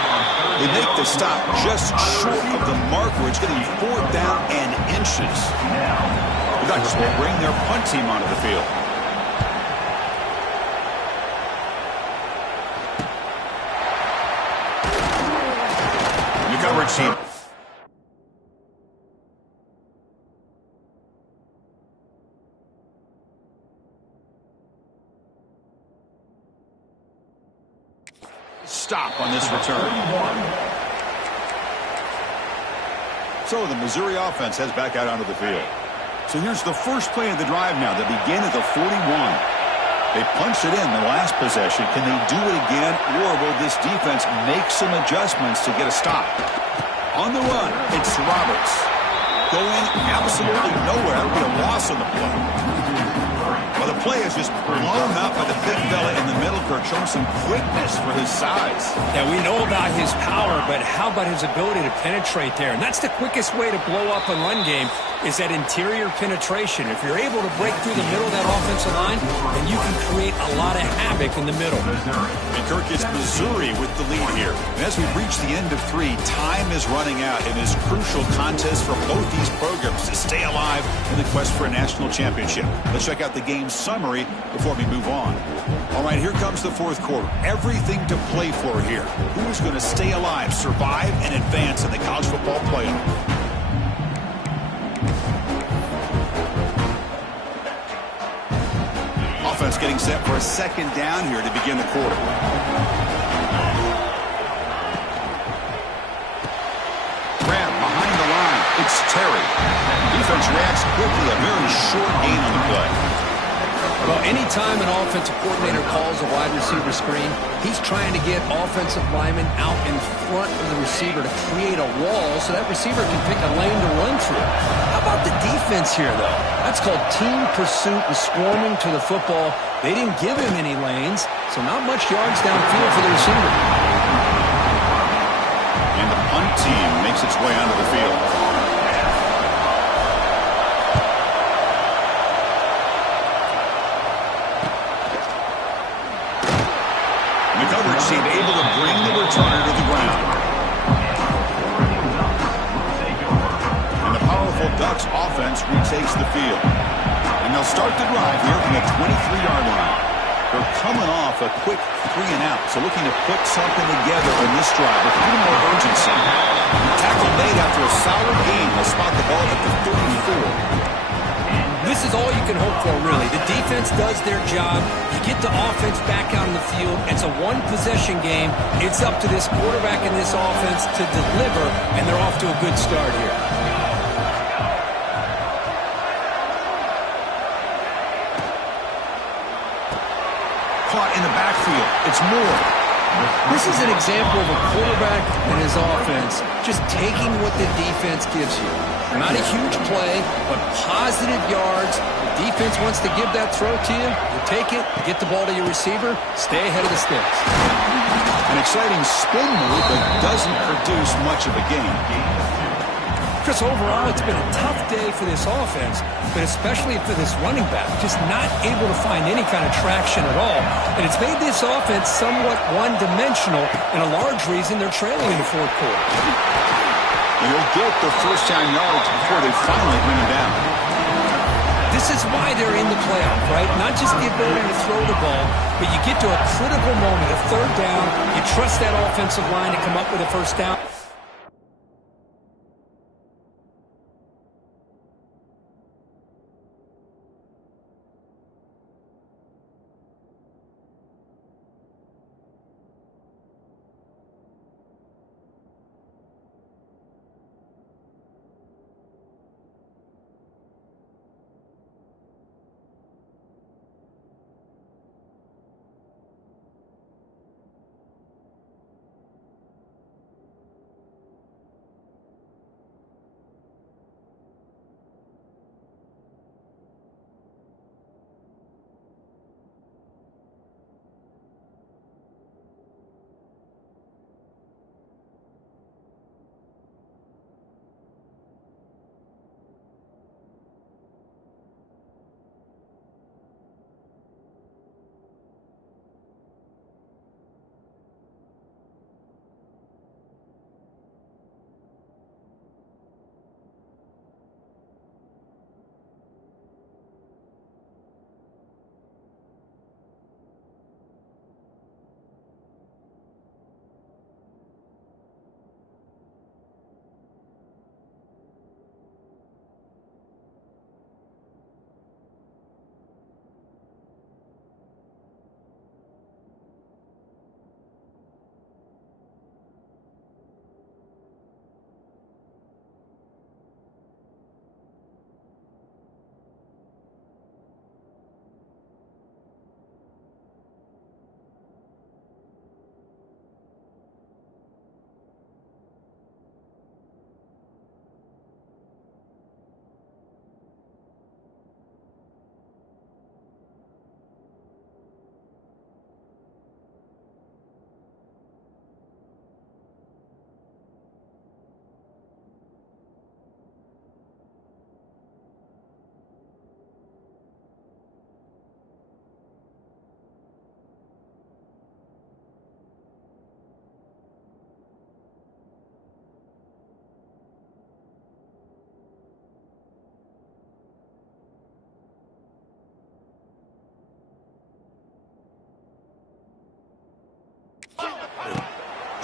They make the stop just short of the marker. It's getting fourth down and inches. The Ducks will bring their punt team onto the field. The coverage team. Stop on this return. So the Missouri offense heads back out onto the field. So here's the first play of the drive now. They begin at the 41. They punched it in the last possession. Can they do it again, or will this defense make some adjustments to get a stop? On the run, it's Roberts. Going absolutely nowhere. That'll be a loss on the play. Well, the play is just blown up by the big fella in the middle, Kirk, showing some quickness for his size. Yeah, we know about his power, but how about his ability to penetrate there? And that's the quickest way to blow up a run game is that interior penetration. If you're able to break through the middle of that offensive line, then you can create a lot of havoc in the middle. And Kirk, it's Missouri with the lead here. And as we reach the end of three, time is running out in this crucial contest for both these programs to stay alive in the quest for a national championship. Let's check out the game summary before we move on. All right, here comes the fourth quarter. Everything to play for here. Who is going to stay alive, survive, and advance in the college football playoff? Offense getting set for a second down here to begin the quarter. Grab behind the line. It's Terry. Defense reacts quickly. A very short gain on the play. Well, anytime an offensive coordinator calls a wide receiver screen, he's trying to get offensive linemen out in front of the receiver to create a wall so that receiver can pick a lane to run through. How about the defense here, though? That's called team pursuit and swarming to the football. They didn't give him any lanes, so not much yards downfield for the receiver. And the punt team makes its way onto the field. Team able to bring the returner to the ground. And the powerful Ducks offense retakes the field. And they'll start the drive here from the 23-yard line. They're coming off a quick 3-and-out, so looking to put something together in this drive with a little more urgency. Tackle made after a solid gain. They'll spot the ball at the 34. This is all you can hope for, really. The defense does their job. You get the offense back out on the field. It's a one-possession game. It's up to this quarterback and this offense to deliver, and they're off to a good start here. Caught in the backfield. It's Moore. This is an example of a quarterback and his offense just taking what the defense gives you. Not a huge play, but positive yards. The defense wants to give that throw to you. You take it, get the ball to your receiver, stay ahead of the sticks. An exciting spin move, but doesn't produce much of a gain. Chris, overall, it's been a tough day for this offense, but especially for this running back, just not able to find any kind of traction at all. And it's made this offense somewhat one-dimensional, and a large reason they're trailing in the fourth quarter. You'll get the first down yards before they finally bring him down. This is why they're in the playoff, right? Not just the ability to throw the ball, but you get to a critical moment, a third down, you trust that offensive line to come up with a first down.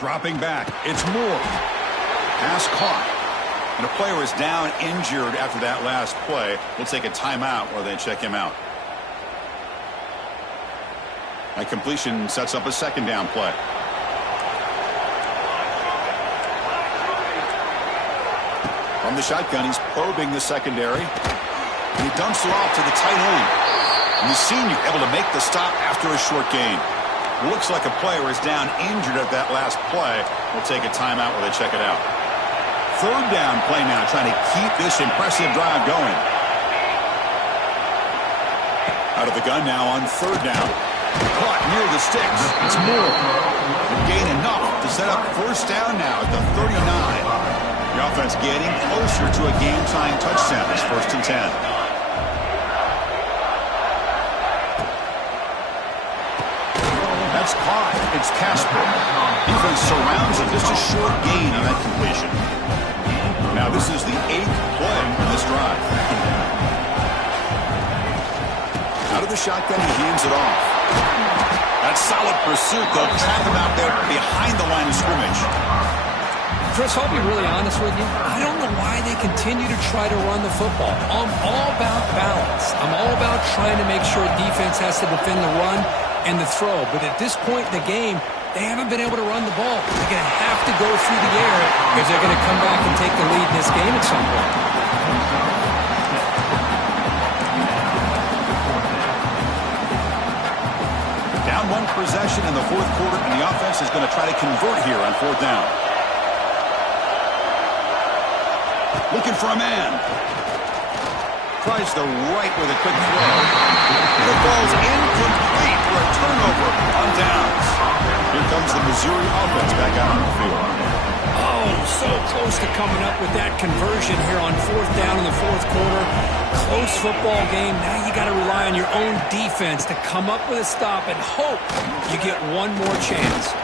Dropping back, it's Moore. Pass caught. And a player is down injured after that last play. We'll take a timeout while they check him out. That completion sets up a second down play. From the shotgun, he's probing the secondary. And he dumps it off to the tight end. And the senior able to make the stop after a short gain. Looks like a player is down injured at that last play. We'll take a timeout while they check it out. Third down play now, trying to keep this impressive drive going. Out of the gun now on third down. Caught near the sticks. It's Moore. Gain enough to set up first down now at the 39. The offense getting closer to a game-tying touchdown. It's 1st and 10. That's caught. It's Casper. Defense surrounds him. Just a short gain on that completion. Now this is the 8th play in this drive. Out of the shotgun, he hands it off. That solid pursuit, though. Trap him out there behind the line of scrimmage. Chris, I'll be really honest with you. I don't know why they continue to try to run the football. I'm all about balance. I'm all about trying to make sure defense has to defend the run and the throw. But at this point in the game, they haven't been able to run the ball. They're going to have to go through the air if they're going to come back and take the lead in this game at some point. Down 1 possession in the fourth quarter, and the offense is going to try to convert here on fourth down. Looking for a man. Tries the right with a quick throw. It falls incomplete for a turnover on downs. Here comes the Missouri offense back out on the field. Oh, so close to coming up with that conversion here on fourth down in the fourth quarter. Close football game. Now you got to rely on your own defense to come up with a stop and hope you get one more chance.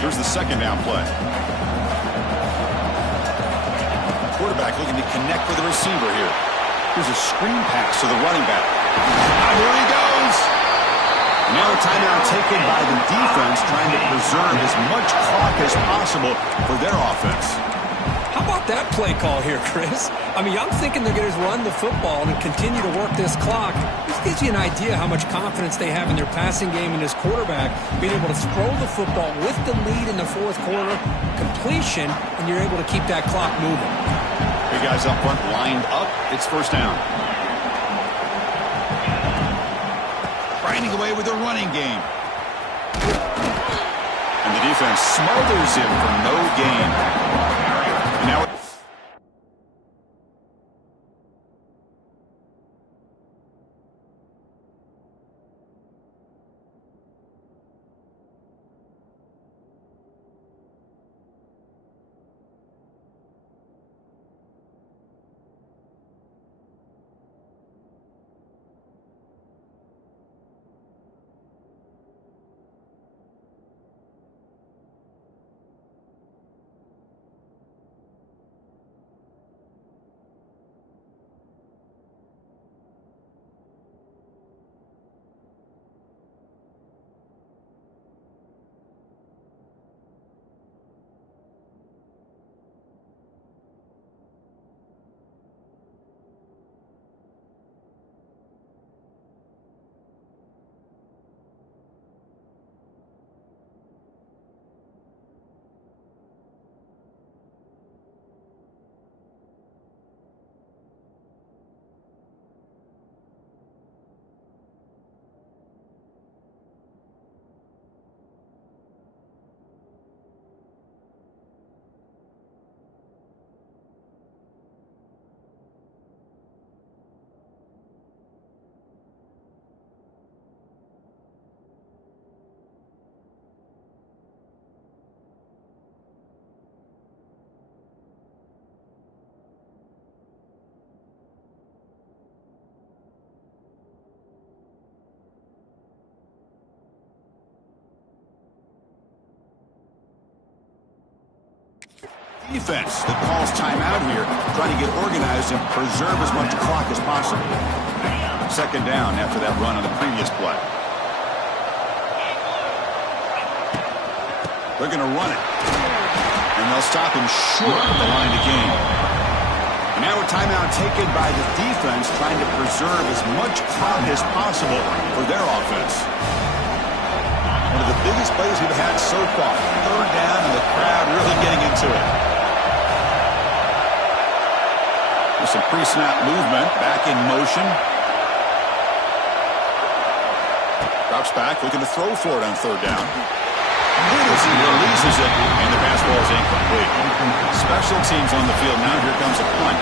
Here's the second down play. Quarterback looking to connect with the receiver here. Here's a screen pass to the running back. Here he goes. Now a timeout taken by the defense, trying to preserve as much clock as possible for their offense. How about that play call here, Chris? I mean, I'm thinking they're going to run the football and continue to work this clock. This gives you an idea how much confidence they have in their passing game and this quarterback being able to throw the football with the lead in the fourth quarter, completion, and you're able to keep that clock moving. Big guys up front lined up. It's first down. Grinding away with the running game. And the defense smothers him for no gain. And now defense that calls timeout here, trying to get organized and preserve as much clock as possible. Second down after that run on the previous play. They're going to run it. And they'll stop him short of the line to gain. And now a timeout taken by the defense, trying to preserve as much clock as possible for their offense. One of the biggest plays we've had so far. Third down and the crowd really getting into it. There's some pre-snap movement, back in motion. Drops back, looking to throw for it on third down. He releases it, and the pass ball is incomplete. Special teams on the field now. Here comes a punt.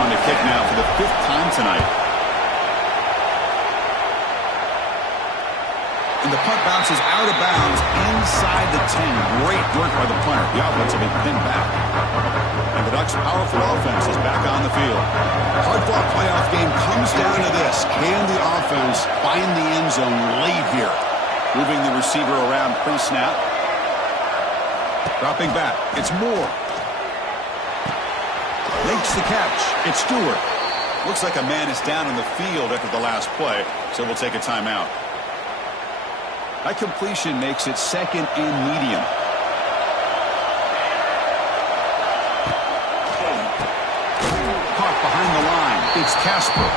On the kick now for the fifth time tonight. And the punt bounces out of bounds inside the 10. Great work by the punter. The offense will be pinned back. And the Ducks' powerful offense is back on the field. Hard-fought playoff game comes down to this. Can the offense find the end zone late here? Moving the receiver around pre-snap. Dropping back. It's Moore. Makes the catch. It's Stewart. Looks like a man is down in the field after the last play, so we'll take a timeout. That completion makes it second and medium. Caught behind the line. It's Casper.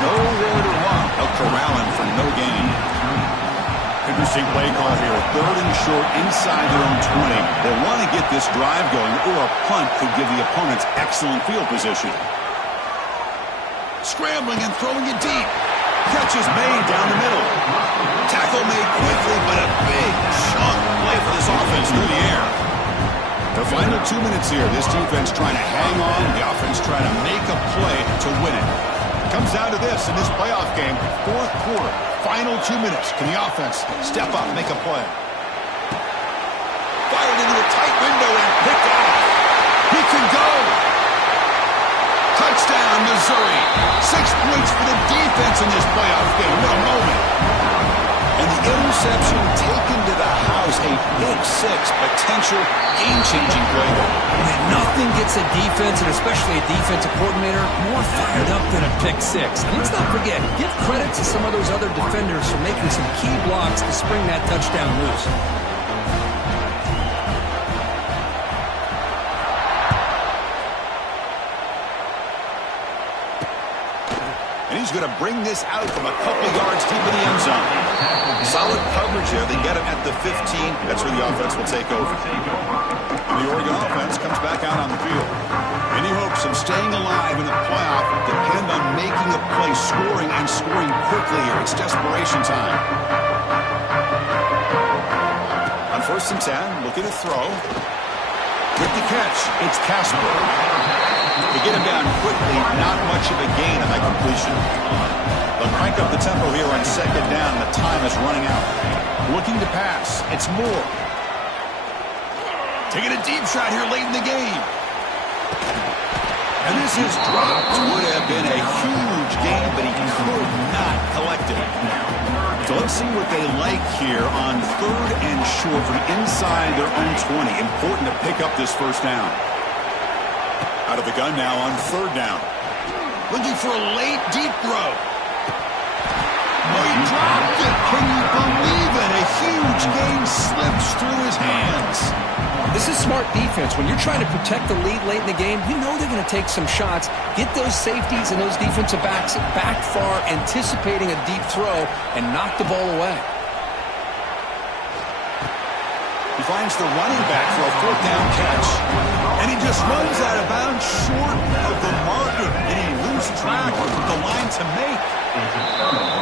Nowhere to run. They'll corral him for no gain. Could Interesting play call here. 3rd and short inside their own 20. They want to get this drive going, or a punt could give the opponents excellent field position. Scrambling and throwing it deep. Catch is made down the middle. Tackle made quickly, but a big chunk play for this offense through the air. The final 2 minutes here. This defense trying to hang on. The offense trying to make a play to win it. Comes down to this in this playoff game. 4th quarter. Final 2 minutes. Can the offense step up, make a play? Fired into a tight window and picked off. He can go. Touchdown, Missouri. 6 points for the defense in this playoff game. What a moment. And the interception taken to the house. A big 6. Potential game-changing play there. And nothing gets a defense, and especially a defensive coordinator, more fired up than a pick 6. And let's not forget, give credit to some of those other defenders for making some key blocks to spring that touchdown loose. And he's going to bring this out from a couple yards deep in the end zone. Solid coverage there. They get him at the 15. That's where the offense will take over. And the Oregon offense comes back out on the field. Any hopes of staying alive in the playoff depend on making a play, scoring, and scoring quickly here. It's desperation time. On 1st and 10, looking to throw. With the catch, it's Casper. They get him down quickly, not much of a gain on that completion. They'll crank up the tempo here on 2nd down, and the time is running out. Looking to pass, it's Moore. Taking a deep shot here late in the game. And this is dropped. Would have been a huge gain, but he could not collect it. So let's see what they like here on 3rd and short from inside their own 20. Important to pick up this 1st down. Out of the gun now on 3rd down. Looking for a late, deep throw. Oh, he dropped it. Can you believe it? A huge gain slips through his hands. This is smart defense. When you're trying to protect the lead late in the game, you know they're going to take some shots, get those safeties and those defensive backs back far, anticipating a deep throw, and knock the ball away. He finds the running back for a 4th down catch. And he just runs out of bounds short of the marker. And he loses track of the line to make.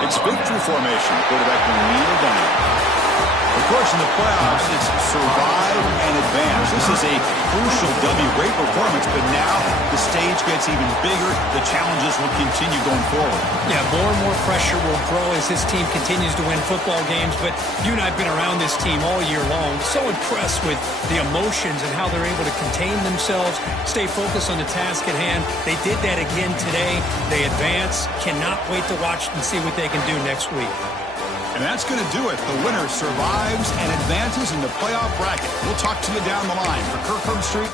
It's victory formation. Quarterback will kneel down. Of course, in the playoffs, it's survive and advance. This is a crucial W. Great performance, but now the stage gets even bigger. The challenges will continue going forward. Yeah, more and more pressure will grow as this team continues to win football games. But you and I have been around this team all year long. So impressed with the emotions and how they're able to contain themselves, stay focused on the task at hand. They did that again today. They advance. Cannot wait to watch and see what they can do next week. And that's going to do it. The winner survives and advances in the playoff bracket. We'll talk to you down the line. For Kirk Herbstreit,